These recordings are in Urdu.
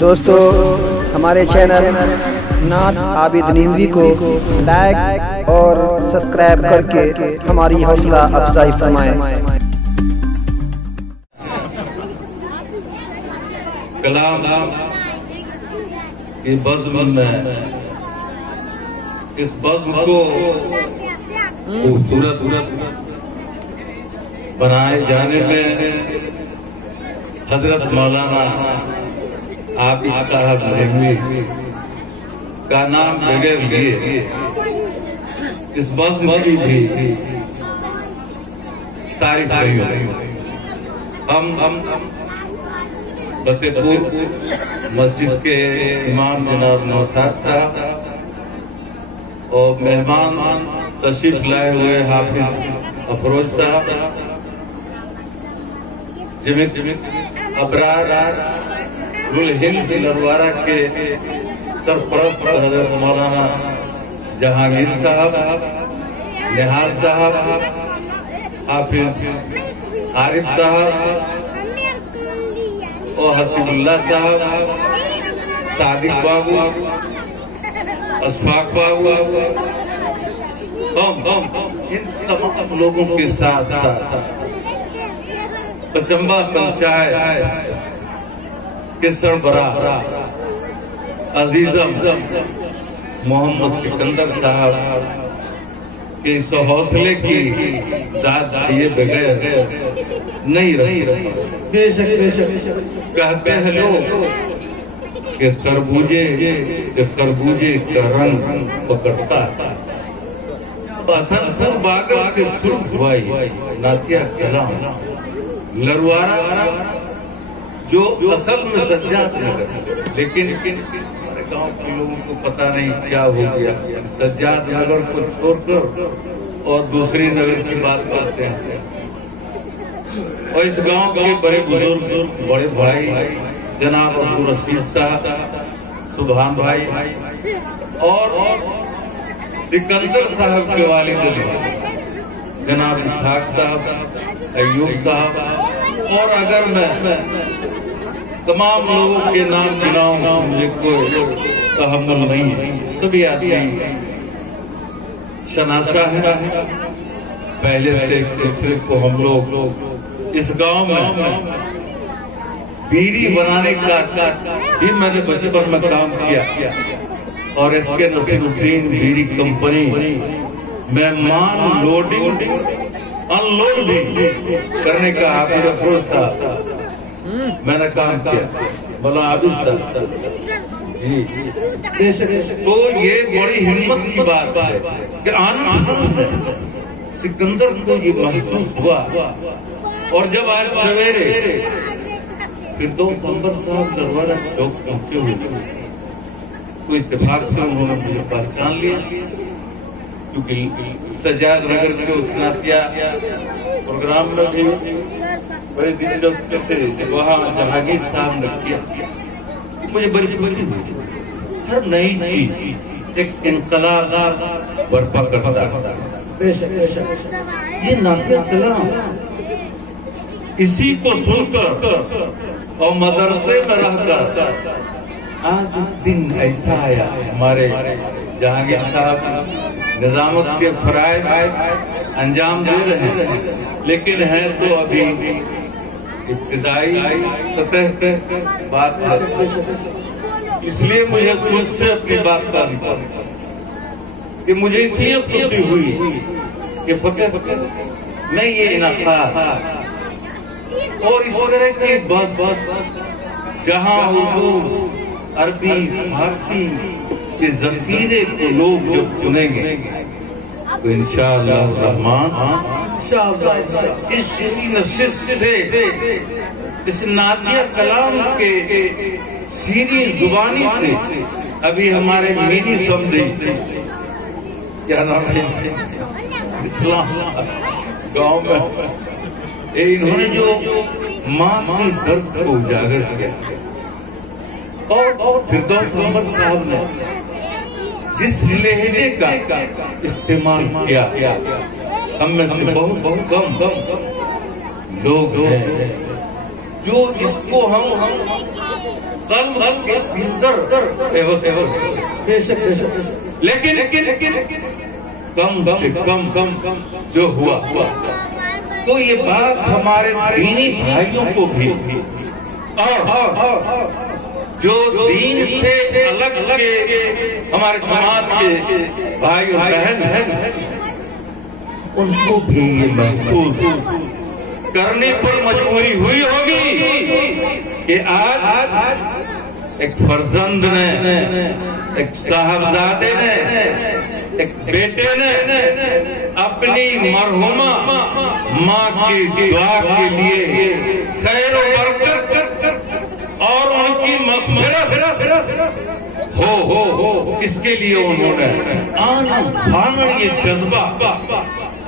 دوستو ہمارے چینل نعت عابد نیندوی کو لائک اور سبسکرائب کر کے ہماری حوصلہ افزائی فرمائیں۔ کلام کی بزم میں اس بزم کو خوبصورت بنائے جانے میں حضرت مولانا عابد صاحب نیندوی کا نام بغیر لیے اس بزم کی بھی تعریف نہیں ہوئی۔ ہم فتح پور مسجد کے امام جناب نوشاد صاحب اور مہمان تشریف لائے ہوئے حافظ افروز صاحب، ابرار ہند لروارہ کے سرپرست حضرت مولانا جہانگیر صاحب، نہال صاحب، حافظ عارف صاحب اور حسین اللہ صاحب، صادق بابو، اشفاق بابو، ان تمام لوگوں کے ساتھ پچمبا پنچایت کے سربراہ عزیزم محمد سکندر صاحب کے اس حوصلے کی ذات یہ بغیر نہیں رہی۔ بے شک کہتے ہیں لوگ کہ خربوجے کا رنگ پکڑتا ہے، اثر باغر کے سرخ بھائی ناتیہ کلام لروارہ جو اصل میں سجاد نگر، لیکن ہمارے گاؤں کے لوگوں کو پتہ نہیں کیا ہو گیا، سجاد نگر کو چھوڑ کر اور دوسری نگر کی بات کرتے ہیں۔ اور اس گاؤں کے بڑے بزرگ بڑے بھائی جناب عبدالرشید صاحب، سبحان بھائی اور سکندر صاحب کے والد جناب اسحاق صاحب، ایوب صاحب، اور اگر میں تمام لوگوں کے نام گناؤں مجھے کوئی تحمل نہیں ہے، سبھی آدمی شناسہ ہے۔ پہلے سے ایک کو ہم لوگ اس گاؤں میں بیڑی بنانے کا بھی میں نے بچپن میں کام کیا، اور اس کے نصیر الدین بیڑی کمپنی میں مان لوڈنگ ان لوڈنگ کرنے کا حافظ افروز تھا، میں نے کام کیا مولانا عابد صاحب جی۔ تو یہ بڑی ہمت کی بات ہے کہ آنند سکندر کو یہ محسوس ہوا، اور جب آج سویرے پھر دو سمبر صاحب لروارہ چوک پہنچے ہوئے تو اتفاق سے انہوں نے مجھے پہچان لیا، کیونکہ سجاد نگر کے اس ناتیہ پروگرام میں بھی بڑے دلچسپی سے وہاں جہانگیر صاحب نے کیا، مجھے بڑی خوشی ہوئی۔ ہر نئی چیز ایک انقلاب برپا کرتا ہے۔ یہ ناتیہ کلام اسی کو سن کر اور مدرسے میں رہ کر آج دن ایسا آیا ہمارے جہانگیر صاحب نظامت کے فرائض انجام دے رہے ہیں، لیکن ہے تو ابھی ابتدائی سطح پہ بات ہے، اس لیے مجھے خود سے اپنی بات کا نکالا کہ مجھے اس لیے خوشی ہوئی کہ فقط نہیں یہ انعقاد اور اس طرح کی بات جہاں اردو عربی فارسی کے ذخیرے کو لوگ جب سنیں گے تو انشاءاللہ الرحمن اس نشست سے اس ناتیہ کلام کے سیری زبانی سے ابھی ہمارے میری سمجھے کیا نام ہے اسلام گاؤں میں انہوں نے جو ماں کی درد کو اجاگر کیا، اور فردوس محمد صاحب نے جس لہجے کا استعمال کیا، ہم میں سے بہت کم لوگ ہیں جو اس کو ہم قلب کے اندر لیکن کم جو ہوا تو یہ بات ہمارے دینی بھائیوں کو بھی اور جو دین سے الگ کے ہمارے سماج کے بھائی اور بہن ہیں ان کو بھی یہ محسوس کرنے پر مجبوری ہوئی ہوگی کہ آج ایک فرزند نے، ایک صاحبزادے نے، ایک بیٹے نے اپنی مرحومہ ماں کی دعا کے لیے خیر و برکت اور ان کی مغفرت ہو اس کے لیے انہوں نے یہ جذبہ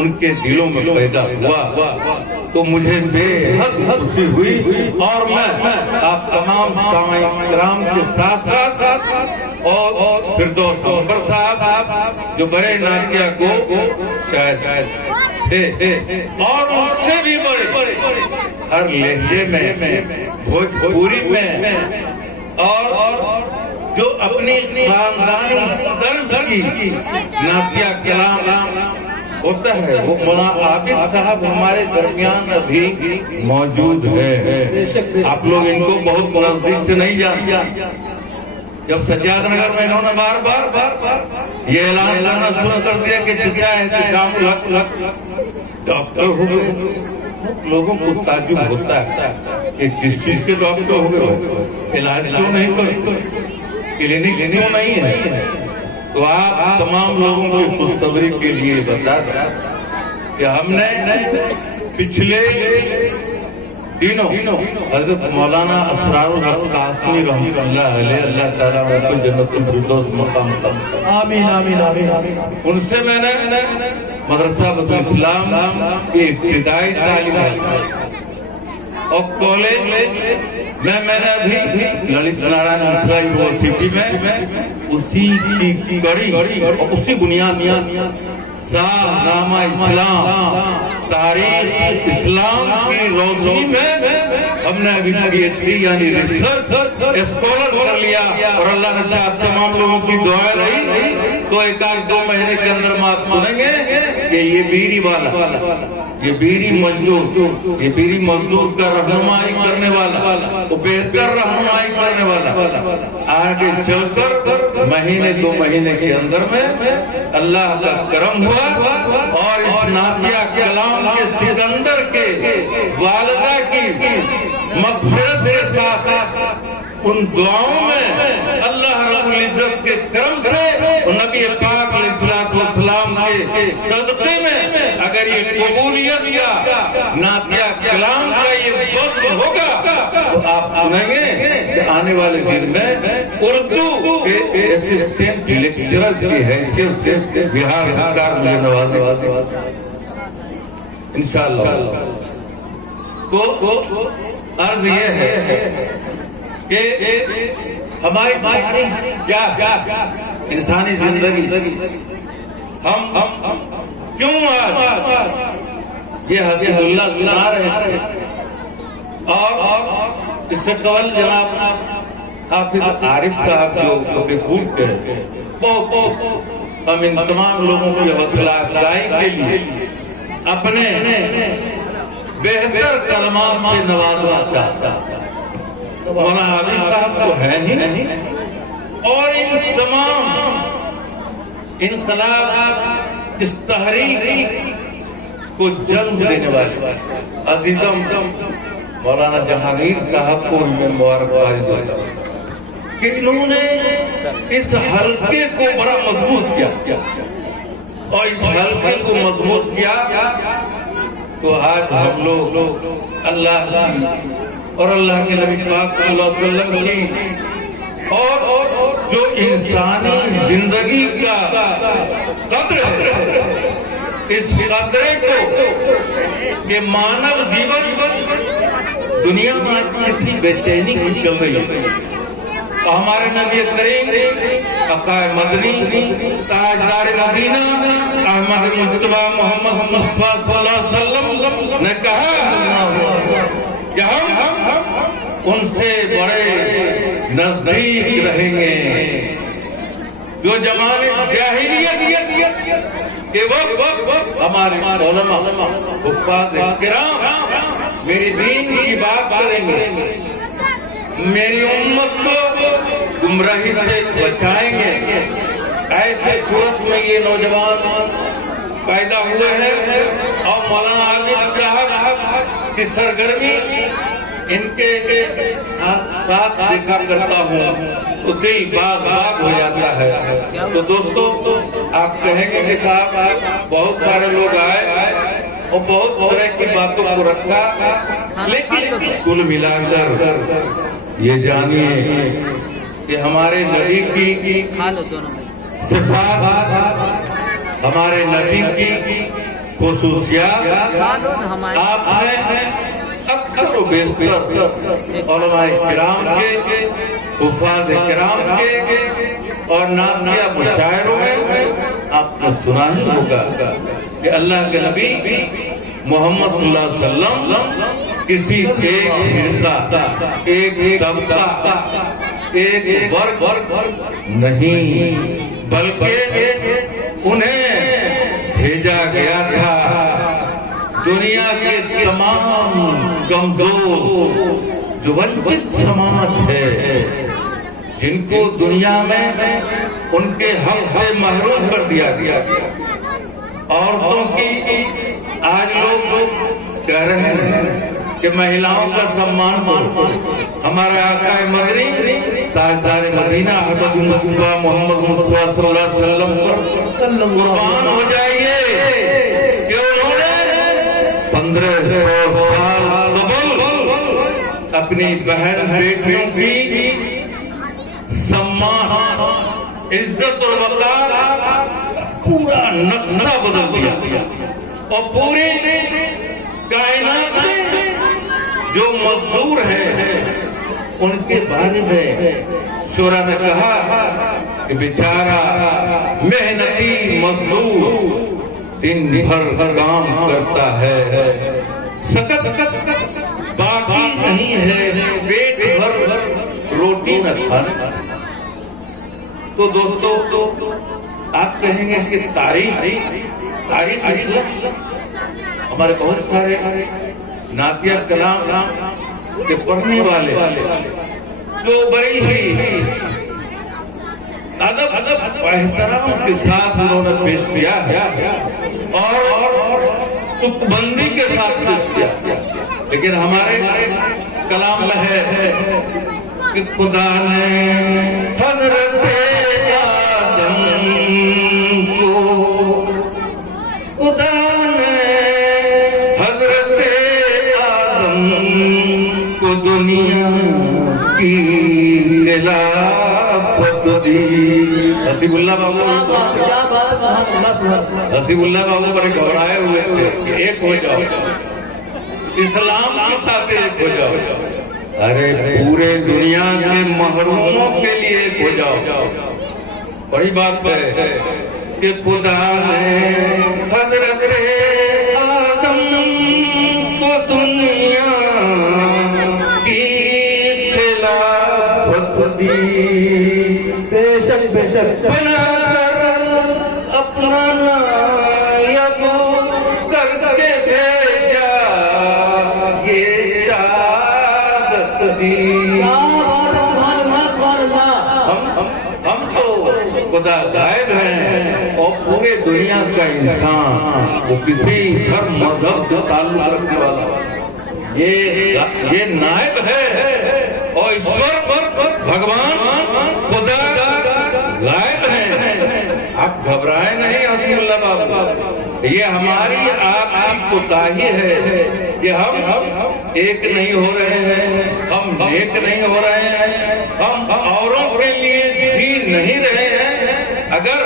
ان کے دلوں میں پیدا ہوا تو مجھے بے حد خوشی ہوئی اور میں آپ تمام سامعین کرام کے ساتھ ساتھ اور فردوس عمر صاحب جو بڑے ناطقہ کو شاید تھے اور اس سے بھی بڑے ہر لہجے میں بھوجپوری میں اور جو اپنی خاندانی طرز کی ناطقہ کلام ہوتا ہے وہ مولانا عابد صاحب ہمارے درمیان ابھی موجود ہے. آپ لوگ ان کو بہت نزدیک سے نہیں جانتے. جب سجاد نگر میں انہوں نے بار بار یہ اعلان کرنا شروع کر دیا کہ چچا احتشام ڈاکٹر ہو گئے، لوگوں کو تعجب ہوتا ہے کہ جس چیز کے ڈاکٹر ہو گئے علاج کیوں نہیں کرتے، کلینک کیوں نہیں ہے. تو آپ تمام لوگوں کو خوشخبری کے لیے بتا دیں کہ ہم نے پچھلے دنوں حضرت مولانا اسرار الحق قاسمی رحمۃ اللہ علیہ، اللہ تعالیٰ ان کو جنت الفردوس مقام عطا آمین آمین آمین. ان سے میں نے مدرسہ بدر اسلام کی ابتدائی تعلیم اور کالج میں نے ابھی للت نارائن مشرا یونیورسٹی میں اسی کی کڑی اور اسی بنیاد نامہ اسلام تاریخ اسلام کی روشنی میں ہم نے ابھی پی ایچ ڈی یعنی ریسرچ اسکالر کر لیا اور اللہ نے چاہا تمام لوگوں کی دعائیں رہی تو ایک آدھ 2 مہینے کے اندر میں آپ سنیں گے کہ یہ بیری والا، یہ بیری مزدور کا رہنمائی کرنے والا، وہ بہتر رہنمائی کرنے والا آگے چل کر مہینے 2 مہینے کے اندر میں اللہ کا کرم ہوا اور اس ناطقہ کلام کے سکندر کے والدہ کی مغفرت کے ساتھ ان دعاؤں میں اللہ رب العزت کے کرم سے نبی پاک علیہ السلام کے صدقے میں اگر یہ قبولیت یا ناطقہ کلام کا یہ وقت ہوگا تو آپ سنیں گے کہ آنے والے دن میں اردو کے اسسٹنٹ لیکچرر کی حیثیت سے بہار سرکار مجھے نوازے انشاءاللہ. تو عرض یہ ہے کہ ہماری کیا انسانی زندگی ہم کیوں یہ حفیظ اللہ سنا رہے ہیں اور اس سے قبل جناب حافظ عارف صاحب جو پھوٹ گئے ہم ان تمام لوگوں کی حوصلہ افزائی کے لیے اپنے بہتر کلمات سے نوازنا چاہتا ہے. مولانا عابد صاحب تو ہے ہی اور ان تمام انقلاب اس تحریک کو جنم دینے والے عزیزم مولانا جہانگیر صاحب کو مبارکباد دیتا ہوں کہ انہوں نے اس حلقے کو بڑا مضبوط کیا اور اس حلقے کو مضبوط کیا تو آج ہم لوگ اللہ اور اللہ کے نبی پاک صلی اللہ علیہ وسلم کی اور جو انسانی زندگی کا قدر ہے اس قدرے کو کہ مانو جیون دنیا میں کتنی بے چینی کی چل رہی ہے. ہمارے نبی کریم عقائد مدنی تاجدار مدینہ احمد مجتبی محمد مصطفیٰ صلی اللہ علیہ وسلم نے کہا کہ ہم ان سے بڑے نزدیک رہیں گے. جو زمانے جاہلیت کے وقت ہمارے علماء حفاظ کرام میری دین کی بات کریں گے, میری امت کو گمراہی سے بچائیں گے. ایسے صورت میں یہ نوجوان پیدا ہوئے ہیں اور مولانا عابد صاحب کی سرگرمی ان کے ساتھ دیکھا کرتا ہوں, اس دل باغ ہو جاتا ہے. تو دوستو آپ کہیں گے کہ صاحب بہت سارے لوگ آئے اور بہت طرح کی باتوں کو رکھا, لیکن کل ملا کر یہ جانیے کہ ہمارے نبی کی صفات, ہمارے نبی کی خصوصیات آپ نے اکثر و بیشتر علماء کرام کے, حفاظ کرام کے اور نعتیہ مشاعروں میں آپ نے سنا ہی ہوگا کہ اللہ کے نبی محمد صلی اللہ علیہ وسلم کسی ایک فرقہ, ایک طبقہ, ایک ورگ نہیں, بلکہ انہیں بھیجا گیا تھا دنیا کے تمام کمزور جو ونچت سماج ہے, جن کو دنیا میں ان کے حق سے محروم کر دیا گیا. عورتوں کی آج لوگ کہہ رہے ہیں کہ مہیلاؤں کا سمان کرو. ہمارا آقا مدنی تاجدار مدینہ حضرت مصطفیٰ محمد مصطفیٰ صلی اللہ علیہ وسلم پر قربان ہو جائیے کہ انہوں نے 1500 سال قبل اپنی بہن بیٹیوں کی سمان, عزت اور وقار پورا نقشہ بدل دیا اور پورے کائنات میں جو مزدور ہیں ان کے بارے میں شورا نے کہا کہ بیچارہ محنتی مزدور دن بھر کام کرتا ہے, سکت باقی نہیں ہے پیٹ بھر روٹی نہ کھانا. تو دوستو آپ کہیں گے کہ تاریخ اسلام ہمارے بہت سارے نعتیہ کلام کے پڑھنے والے جو بڑی ہی ادب احترام کے ساتھ انہوں نے پیش کیا ہے اور تک بندی کے ساتھ پیش کیا, لیکن ہمارے کلام میں ہے کہ خدا نے حضرت آدم کو, خدا نے حضرت آدم کو دنیا کی خلافت دی. حسیب اللہ بابو پر گھبرائے ہوئے کہ ایک ہو جاؤ, اسلام کی خاطر ایک ہو جاؤ. ارے پورے دنیا سے محروموں کے لیے ایک ہو جاؤ. بڑی بات ہے کہ خدا نے حضرت آدم کو دنیا کی خلافت دی. بے شک بنا کر اپنا نائب کر کے بھیجا یہ شہادت دی. ہم تو خدا غائب ہیں اور پورے دنیا کا انسان وہ کسی ہر مذہب سے تعلق رکھنے والا یہ نائب ہے اور ایشور بھگوان خدا غائب ہیں. آپ گھبرائے نہیں حسین اللہ بابا, یہ ہماری آپ کی کوتاہی ہے کہ ہم ایک نہیں ہو رہے ہیں, ہم نیک نہیں ہو رہے ہیں, ہم اوروں کے لیے جی نہیں رہے ہیں. اگر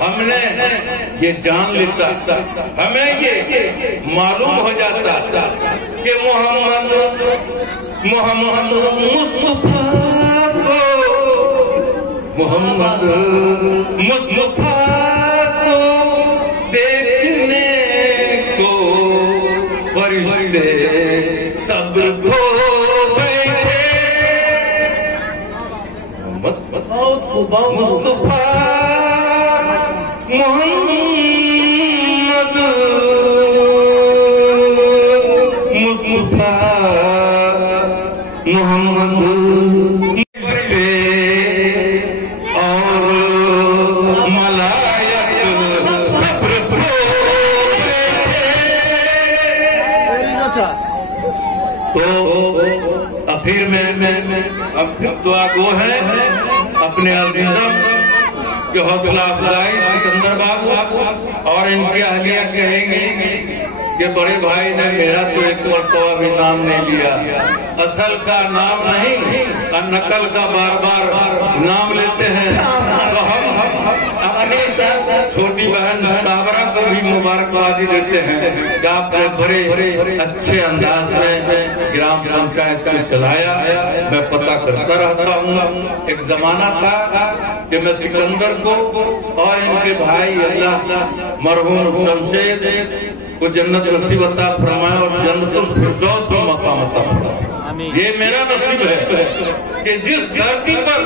ہم نے یہ جان لیتا, ہمیں یہ معلوم ہو جاتا کہ محمد مصطفیٰ کو دیکھنے کو فرشتے صبر کو بیٹھے, مصطفیٰ محمد تو آخر میں اب دعا گو ہے اپنے عزیزوں کہ حوصلہ افزائی سکندر بابو اور ان کی اہلیہ کہیں گے کہ بڑے بھائی نے میرا تو ایک مرتبہ بھی نام نہیں لیا، اصل کا نام نہیں اور نقل کا بار بار نام لیتے ہیں۔ تو ہم اپنی چھوٹی بہن صابرہ کو بھی مبارکبادی دیتے ہیں کہ آپ نے بڑے اچھے انداز میں گرام پنچایت کو چلایا۔ میں پتہ کرتا رہتا ہوں، ایک زمانہ تھا کہ میں سکندر کو اور ان کے بھائی اللہ مرحوم شمشید کو جنت نصیب عطا فرمائے اور جنت الفردوس میں مقام عطا فرمائے۔ یہ میرا نصیب ہے کہ جس دھرتی پر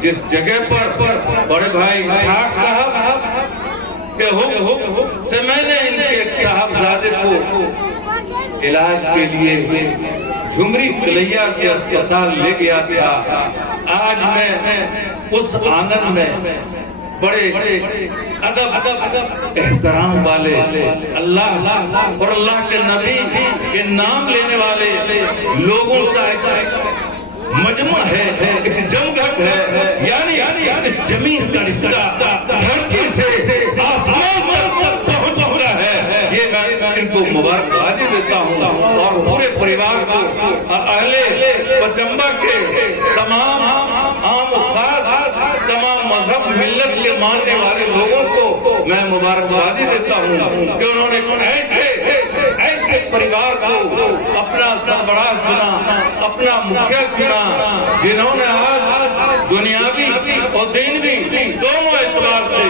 جس جگہ پر بڑے بھائی صاحب کے حکم سے میں نے ان کے ایک صاحبزادے کو علاج کے لیے جھمری کلیا کے اسپتال لے گیا تھا۔ آج میں اس آنگن میں بڑے ادب احترام والے اللہ اور اللہ کے نبی کے نام لینے والے لوگوں کا مجمع ہے، ایک جمگھٹ ہے، یعنی اس زمین کا رشتہ دھرتی سے آسمان تک پہنچ رہا ہے۔ یہ میں ان کو مبارکبادی دیتا ہوں اور پورے پریوار کو اہل پچمبا کے تمام عام و خاص تمام مذہب ملت کے ماننے والے لوگوں کو میں مبارکبادی دیتا ہوں کہ انہوں نے ایسے پریوار کو اپنا سربراہ چنا، اپنا مکھیا چنا، جنہوں نے آج دنیاوی اور دینوی دونوں اعتبار سے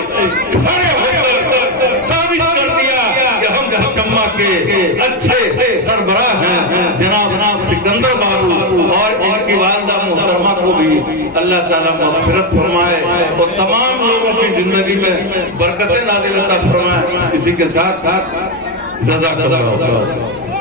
کھڑے ہو کر ثابت کر دیا کہ ہم چمبا کے اچھے سربراہ ہیں جناب سکندر بابو، اور ان کی والدہ محترمہ کو بھی اللہ تعالیٰ مغفرت فرمائے اور تمام لوگوں کی زندگی میں برکتیں نازل عطا فرمائے۔ اسی کے ساتھ جزاک اللہ۔